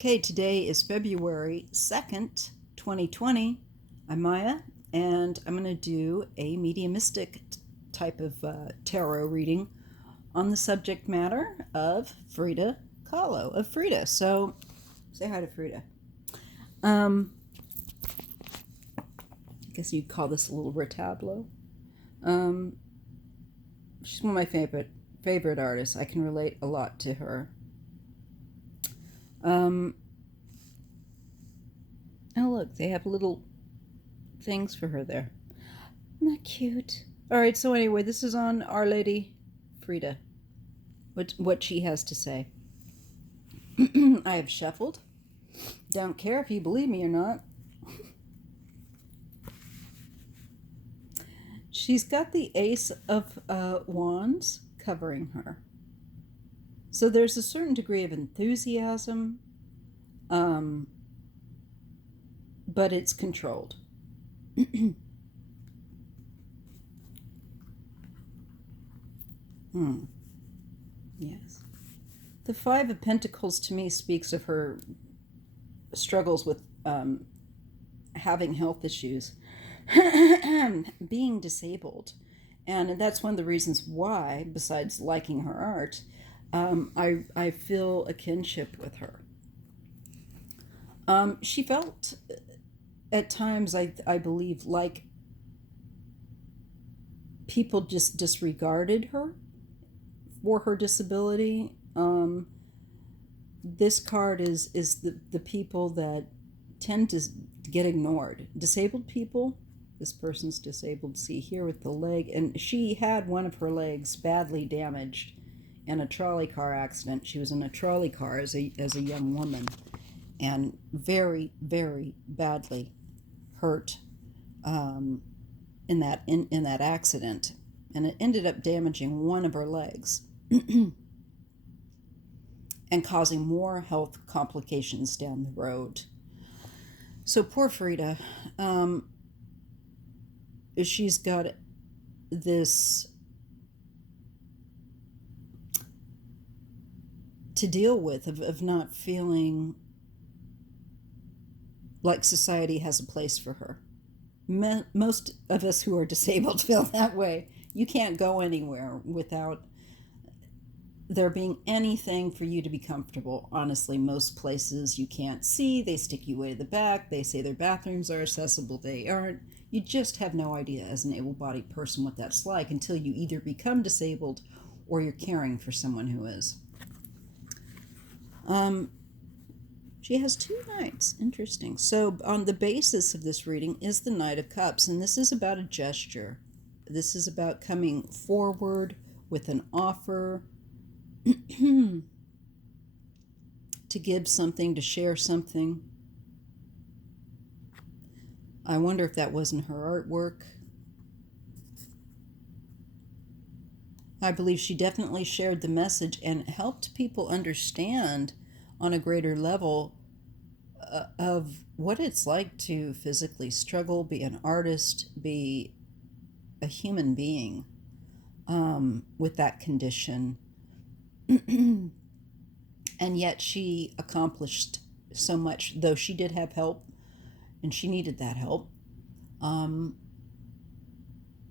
Okay, today is February 2nd, 2020. I'm Maya, and I'm going to do a mediumistic type of tarot reading on the subject matter of Frida Kahlo, of Frida. So, say hi to Frida. I guess you'd call this a little retablo. She's one of my favorite artists. I can relate a lot to her. Oh, look, they have little things for her there. Isn't that cute? All right, so anyway, this is on Our Lady Frida, what she has to say. I have shuffled. Don't care if you believe me or not. She's got the Ace of Wands covering her. So there's a certain degree of enthusiasm, but it's controlled. Yes. The Five of Pentacles to me speaks of her struggles with having health issues, being disabled. And that's one of the reasons why, besides liking her art, I feel a kinship with her. She felt at times, I believe, like people just disregarded her for her disability. This card is the people that tend to get ignored. Disabled people. This person's disabled. See here with the leg, and she had one of her legs badly damaged in a trolley car accident. She was in a trolley car as a young woman, and very, very badly hurt in that accident, and it ended up damaging one of her legs and causing more health complications down the road. So poor Frida, she's got this to deal with of not feeling like society has a place for her. Most of us who are disabled feel that way. You can't go anywhere without there being anything for you to be comfortable. Honestly, most places you can't see. They stick you way to the back. They say their bathrooms are accessible. They aren't. You just have no idea as an able-bodied person what that's like until you either become disabled or you're caring for someone who is. She has two knights. Interesting. So on the basis of this reading is the Knight of Cups, and this is about a gesture. This is about coming forward with an offer to give something, to share something. I wonder if that wasn't her artwork. I believe she definitely shared the message and helped people understand on a greater level of what it's like to physically struggle, be an artist, be a human being with that condition. And yet she accomplished so much, though she did have help, and she needed that help.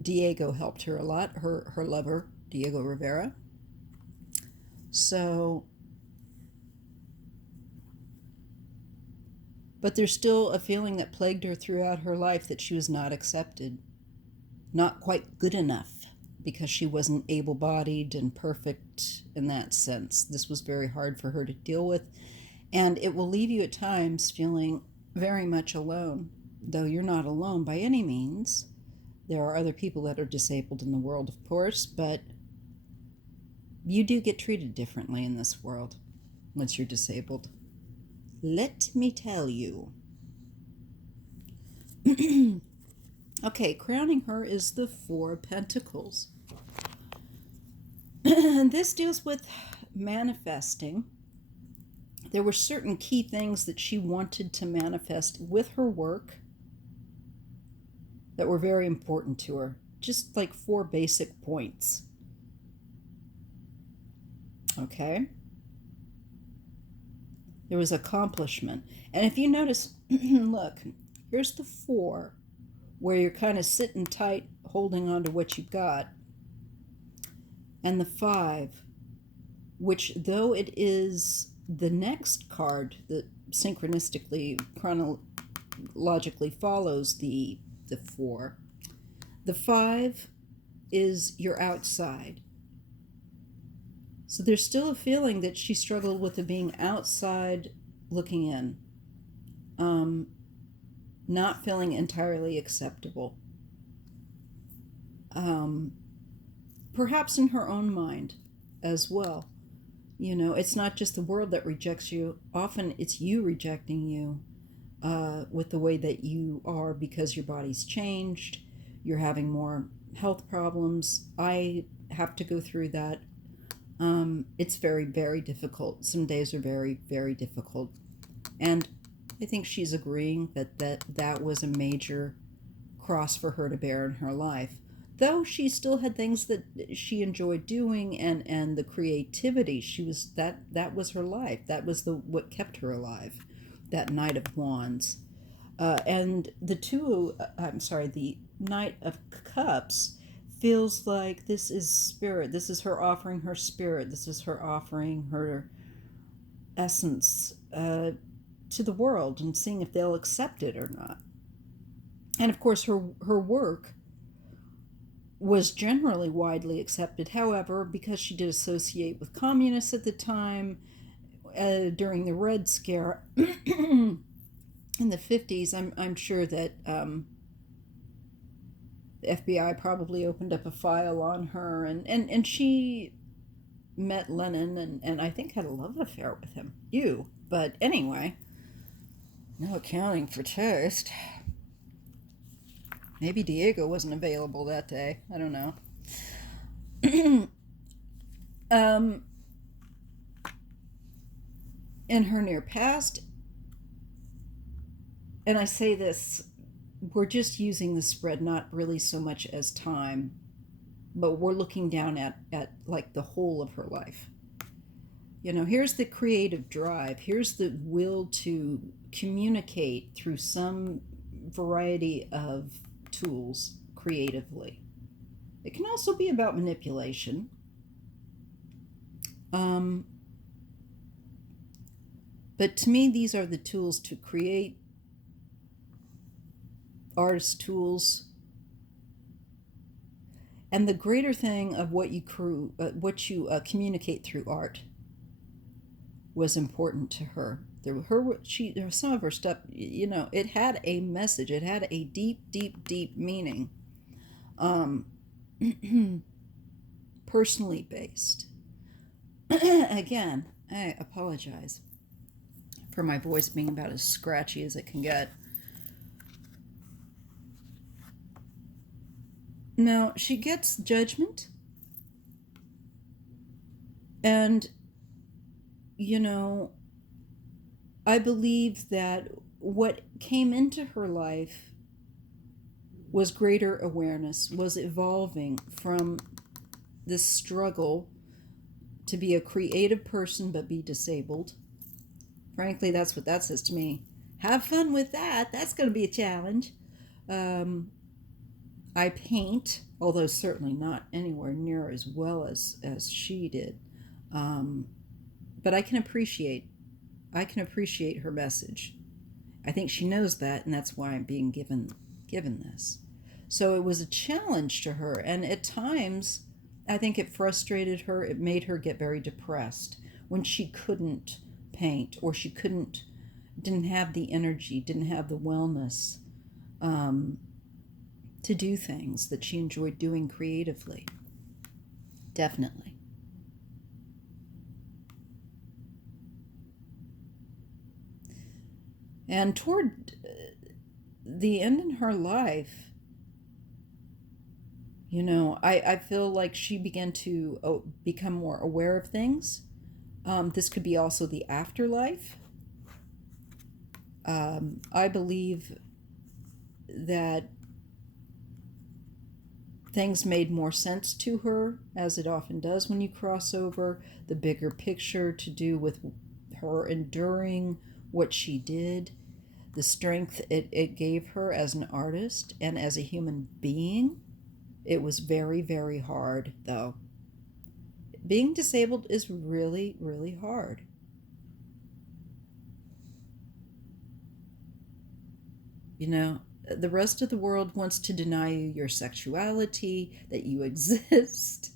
Diego helped her a lot, her lover, Diego Rivera. So, but there's still a feeling that plagued her throughout her life that she was not accepted, not quite good enough, because she wasn't able-bodied and perfect in that sense. This was very hard for her to deal with, and it will leave you at times feeling very much alone, though you're not alone by any means. There are other people that are disabled in the world, of course, but you do get treated differently in this world once you're disabled. Let me tell you. Okay, crowning her is the Four Pentacles. This deals with manifesting. There were certain key things that she wanted to manifest with her work that were very important to her. Just like 4 basic points. Okay? There was accomplishment. And if you notice, look, here's the 4, where you're kind of sitting tight, holding on to what you've got. And the 5, which, though it is the next card that synchronistically, chronologically follows the 4, the 5 is you're outside. So there's still a feeling that she struggled with the being outside looking in, not feeling entirely acceptable. Perhaps in her own mind as well. You know, it's not just the world that rejects you. Often it's you rejecting you with the way that you are, because your body's changed. You're having more health problems. I have to go through that. It's very, very difficult. Some days are very, very difficult. And I think she's agreeing that was a major cross for her to bear in her life. Though she still had things that she enjoyed doing, and the creativity, that was her life. That was what kept her alive. That Knight of Wands. And the Knight of Cups feels like this is spirit. This is her offering her spirit. This is her offering her essence to the world and seeing if they'll accept it or not. And of course, her work was generally widely accepted. However, because she did associate with communists at the time, during the Red Scare in the 50s, I'm sure that the FBI probably opened up a file on her, and she met Lenin and I think had a love affair with him. But anyway, no accounting for taste. Maybe Diego wasn't available that day. I don't know. In her near past, and I say this, we're just using the spread not really so much as time, but we're looking down at like the whole of her life. You know, here's the creative drive. Here's the will to communicate through some variety of tools creatively. It can also be about manipulation. But to me, these are the tools to create, artist tools. And the greater thing of what you communicate through art was important to her. Some of her stuff, you know, it had a message. It had a deep, deep, deep meaning. Personally based. Again, I apologize for my voice being about as scratchy as it can get. Now, she gets judgment. And, you know, I believe that what came into her life was greater awareness, was evolving from this struggle to be a creative person but be disabled. Frankly, that's what that says to me. Have fun with that. That's going to be a challenge. I paint, although certainly not anywhere near as well as she did. But I can appreciate her message. I think she knows that, and that's why I'm being given this. So it was a challenge to her, and at times I think it frustrated her. It made her get very depressed when she couldn't paint, or she didn't have the energy, didn't have the wellness to do things that she enjoyed doing creatively. Definitely. And toward the end in her life, you know, I feel like she began to become more aware of things. This could be also the afterlife. I believe that things made more sense to her, as it often does when you cross over, the bigger picture to do with her enduring what she did, the strength it gave her as an artist and as a human being. It was very, very hard, though. Being disabled is really, really hard. You know, the rest of the world wants to deny you your sexuality, that you exist.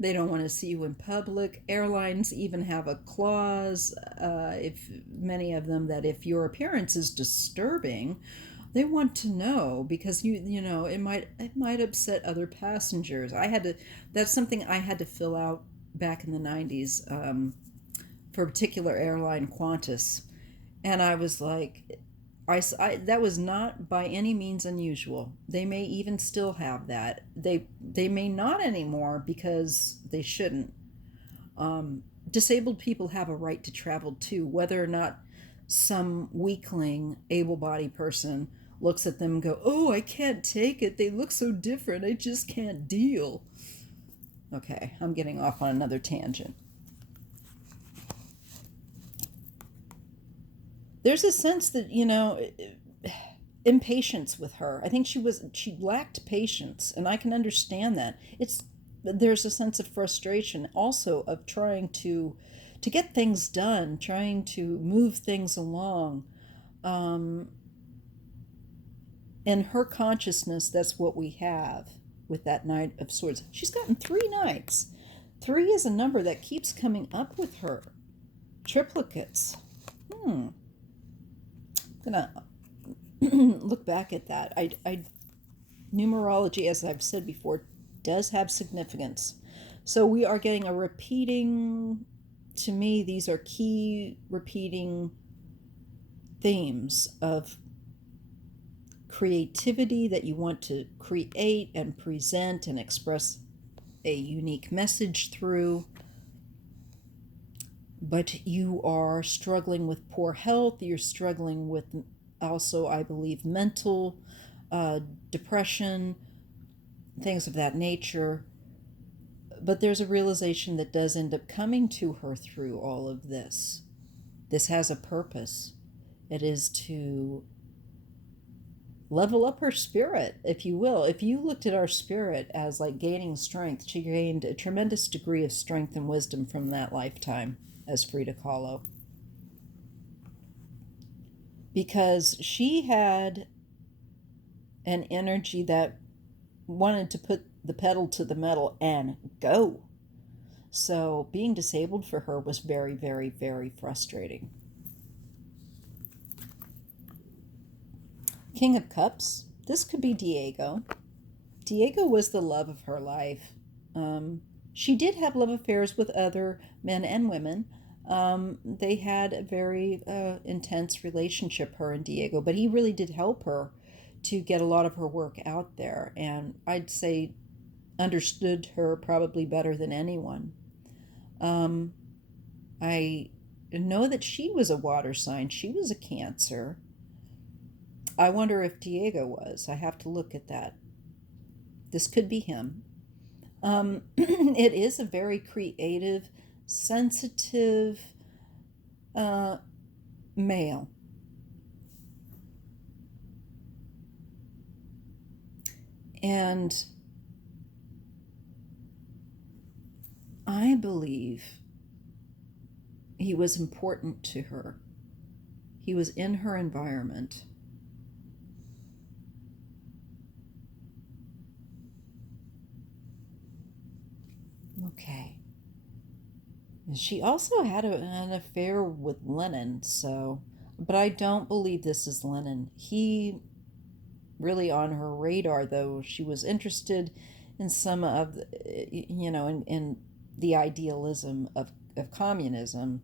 They don't want to see you in public. Airlines even have a clause, if many of them, that if your appearance is disturbing, they want to know, because you know it might upset other passengers. That's something I had to fill out back in the 90s, for a particular airline, Qantas, and I was like, that was not by any means unusual. They may even still have that. They may not anymore, because they shouldn't. Disabled people have a right to travel too, whether or not some weakling, able-bodied person looks at them and go, "Oh, I can't take it. They look so different. I just can't deal." Okay, I'm getting off on another tangent. There's a sense that, impatience with her. I think she lacked patience, and I can understand that. There's a sense of frustration also of trying to get things done, trying to move things along. In her consciousness, that's what we have with that Knight of Swords. She's gotten 3 knights. 3 is a number that keeps coming up with her. Triplicates. I'm gonna look back at that. Numerology, as I've said before, does have significance. So we are getting a repeating, to me, these are key repeating themes of creativity, that you want to create and present and express a unique message through. But you are struggling with poor health. You're struggling with also, I believe, mental depression, things of that nature. But there's a realization that does end up coming to her through all of this. This has a purpose. It is to level up her spirit, if you will. If you looked at our spirit as like gaining strength, she gained a tremendous degree of strength and wisdom from that lifetime as Frida Kahlo. Because she had an energy that wanted to put the pedal to the metal and go. So being disabled for her was very, very, very frustrating. King of Cups. This could be Diego. Diego was the love of her life. She did have love affairs with other men and women. They had a very intense relationship, her and Diego, but he really did help her to get a lot of her work out there, and I'd say understood her probably better than anyone. I know that she was a water sign. She was a Cancer. I wonder if Diego was. I have to look at that. This could be him. It is a very creative, sensitive male. And I believe he was important to her. He was in her environment. Okay. She also had an affair with Lenin, but I don't believe this is Lenin. He really on her radar, though. She was interested in some of, in the idealism of communism.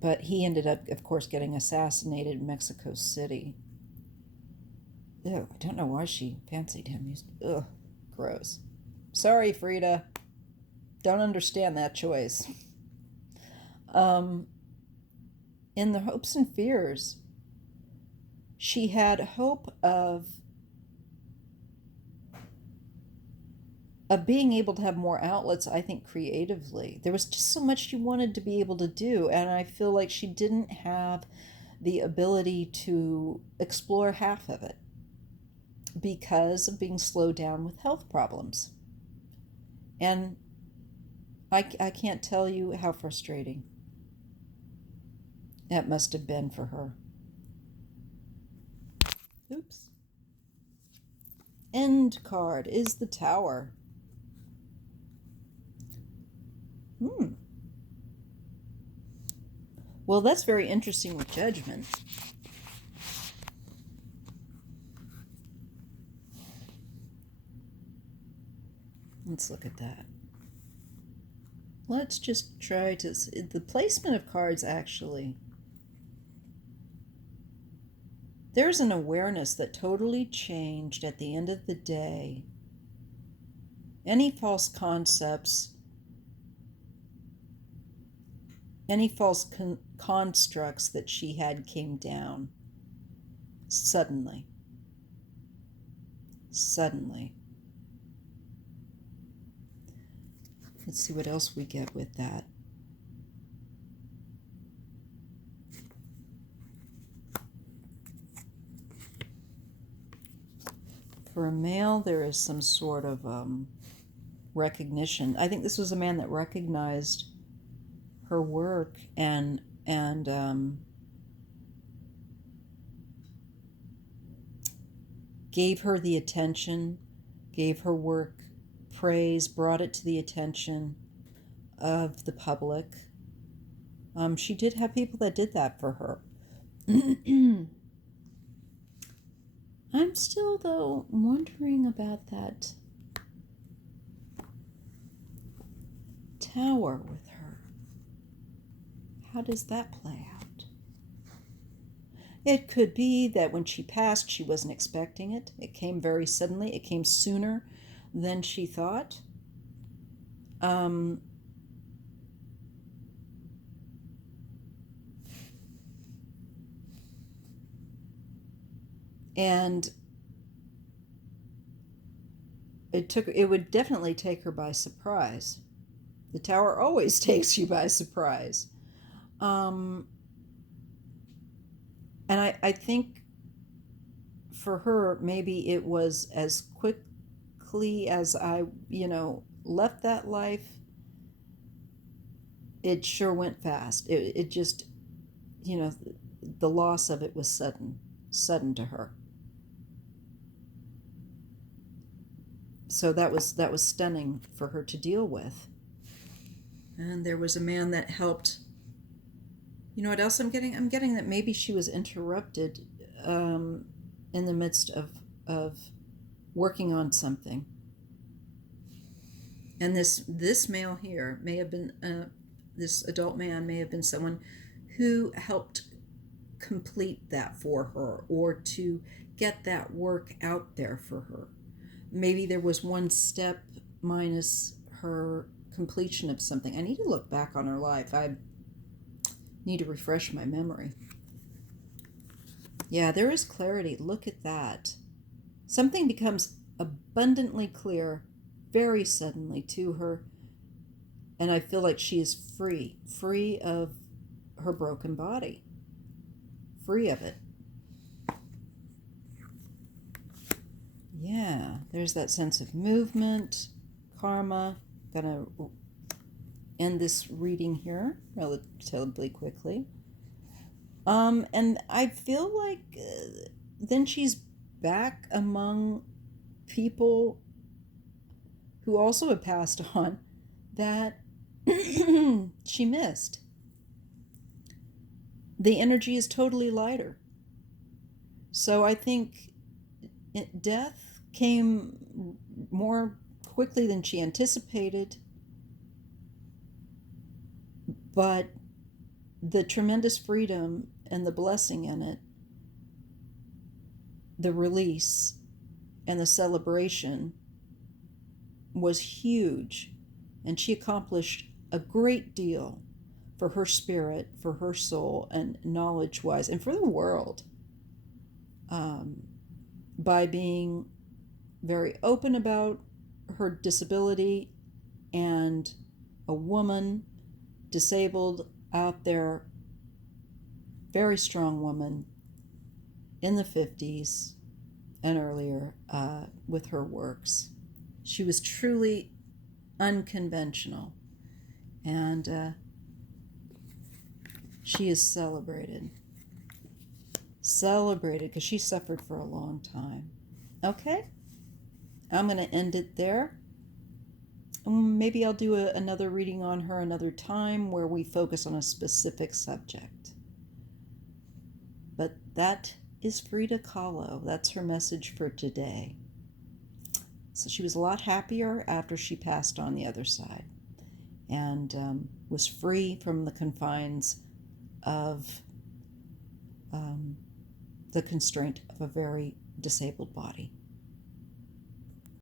But he ended up, of course, getting assassinated in Mexico City. Ew, I don't know why she fancied him. Ugh, gross. Sorry, Frida. Don't understand that choice. In the hopes and fears, she had hope of of being able to have more outlets, I think, creatively. There was just so much she wanted to be able to do, and I feel like she didn't have the ability to explore half of it because of being slowed down with health problems. And I can't tell you how frustrating that must have been for her. Oops. End card is the Tower. Well, that's very interesting with Judgment. Let's look at that. Let's just try to... The placement of cards, actually. There's an awareness that totally changed at the end of the day. Any false concepts, any false constructs that she had came down suddenly. Suddenly. Let's see what else we get with that. For a male, there is some sort of recognition. I think this was a man that recognized her work and gave her the attention, gave her work praise, brought it to the attention of the public. She did have people that did that for her. I'm still, though, wondering about that Tower with her. How does that play out? It could be that when she passed, she wasn't expecting it. It came very suddenly. It came sooner than she thought. And it would definitely take her by surprise. The Tower always takes you by surprise. And I think for her, maybe it was as quickly as I, left that life, it sure went fast. It just, the loss of it was sudden to her. So that was stunning for her to deal with. And there was a man that helped. You know what else I'm getting? I'm getting that maybe she was interrupted in the midst of working on something. And this male here may have been, this adult man may have been someone who helped complete that for her or to get that work out there for her. Maybe there was one step minus her completion of something. I need to look back on her life. I need to refresh my memory. Yeah, there is clarity. Look at that. Something becomes abundantly clear very suddenly to her, and I feel like she is free of her broken body, free of it. Yeah, there's that sense of movement, karma. Gonna end this reading here relatively quickly. And I feel like then she's back among people who also have passed on that she missed. The energy is totally lighter. So I think death came more quickly than she anticipated, but the tremendous freedom and the blessing in it, the release and the celebration was huge, and she accomplished a great deal for her spirit, for her soul, and knowledge-wise, and for the world, by being very open about her disability, and a woman, disabled, out there, very strong woman in the 50s and earlier with her works. She was truly unconventional, and she is celebrated. Celebrated because she suffered for a long time. Okay, I'm going to end it there. Maybe I'll do another reading on her another time where we focus on a specific subject. But that is Frida Kahlo. That's her message for today. So she was a lot happier after she passed on the other side, and was free from the confines of the constraint of a very disabled body.